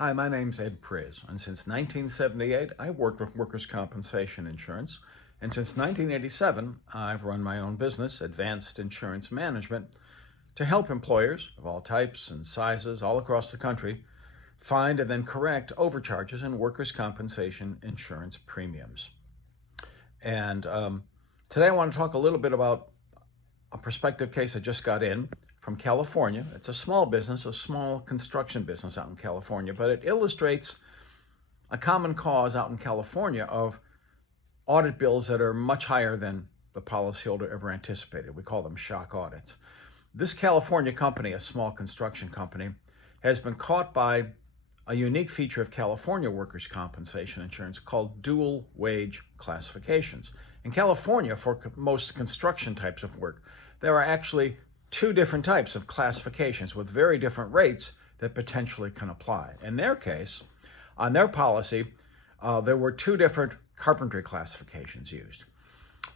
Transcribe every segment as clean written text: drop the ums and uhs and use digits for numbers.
Hi, my name's Ed Priz, and since 1978, I've worked with workers' compensation insurance, and since 1987, I've run my own business, Advanced Insurance Management, to help employers of all types and sizes all across the country find and then correct overcharges in workers' compensation insurance premiums. And today I want to talk a little bit about a prospective case I just got in from California. It's a small business, a small construction business out in California, but it illustrates a common cause out in California of audit bills that are much higher than the policyholder ever anticipated. We call them shock audits. This California company, a small construction company, has been caught by a unique feature of California workers' compensation insurance called dual wage classifications. In California, for most construction types of work, there are actually two different types of classifications with very different rates that potentially can apply. In their case, on their policy, there were two different carpentry classifications used.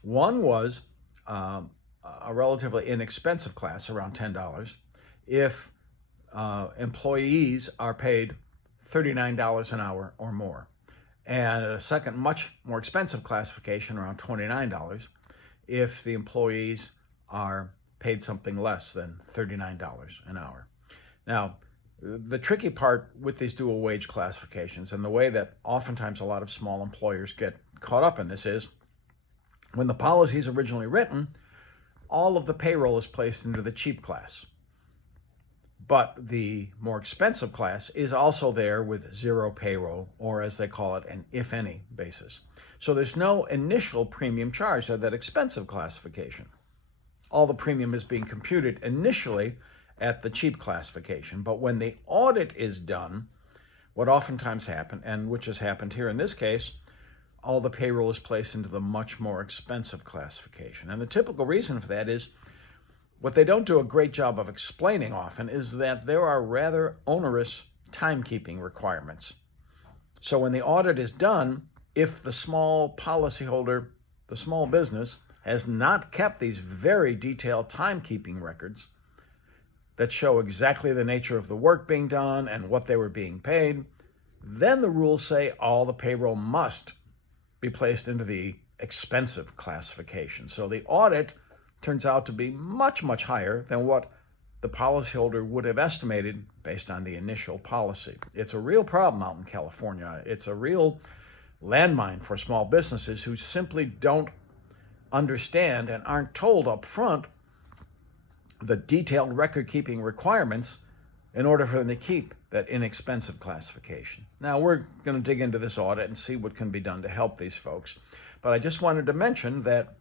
One was a relatively inexpensive class, around $10, if employees are paid $39 an hour or more. And a second, much more expensive classification, around $29, if the employees are paid something less than $39 an hour. Now, the tricky part with these dual wage classifications, and the way that oftentimes a lot of small employers get caught up in this, is when the policy is originally written, all of the payroll is placed into the cheap class. But the more expensive class is also there with zero payroll, or as they call it, an if any basis. So there's no initial premium charge to that expensive classification. All the premium is being computed initially at the cheap classification. But when the audit is done, what oftentimes happens, and which has happened here in this case, all the payroll is placed into the much more expensive classification. And the typical reason for that is, what they don't do a great job of explaining often is that there are rather onerous timekeeping requirements. So when the audit is done, if the small policyholder, the small business, has not kept these very detailed timekeeping records that show exactly the nature of the work being done and what they were being paid, then the rules say all the payroll must be placed into the expensive classification. So the audit turns out to be much, much higher than what the policyholder would have estimated based on the initial policy. It's a real problem out in California. It's a real landmine for small businesses who simply don't understand and aren't told up front the detailed record-keeping requirements in order for them to keep that inexpensive classification. Now, we're going to dig into this audit and see what can be done to help these folks. But I just wanted to mention that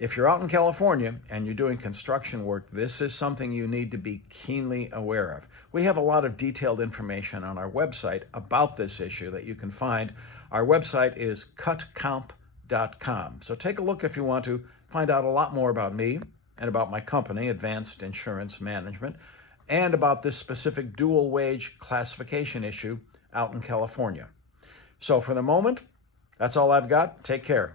if you're out in California and you're doing construction work, this is something you need to be keenly aware of. We have a lot of detailed information on our website about this issue that you can find. Our website is cutcomp.com. So take a look if you want to find out a lot more about me and about my company, Advanced Insurance Management, and about this specific dual wage classification issue out in California. So for the moment, that's all I've got. Take care.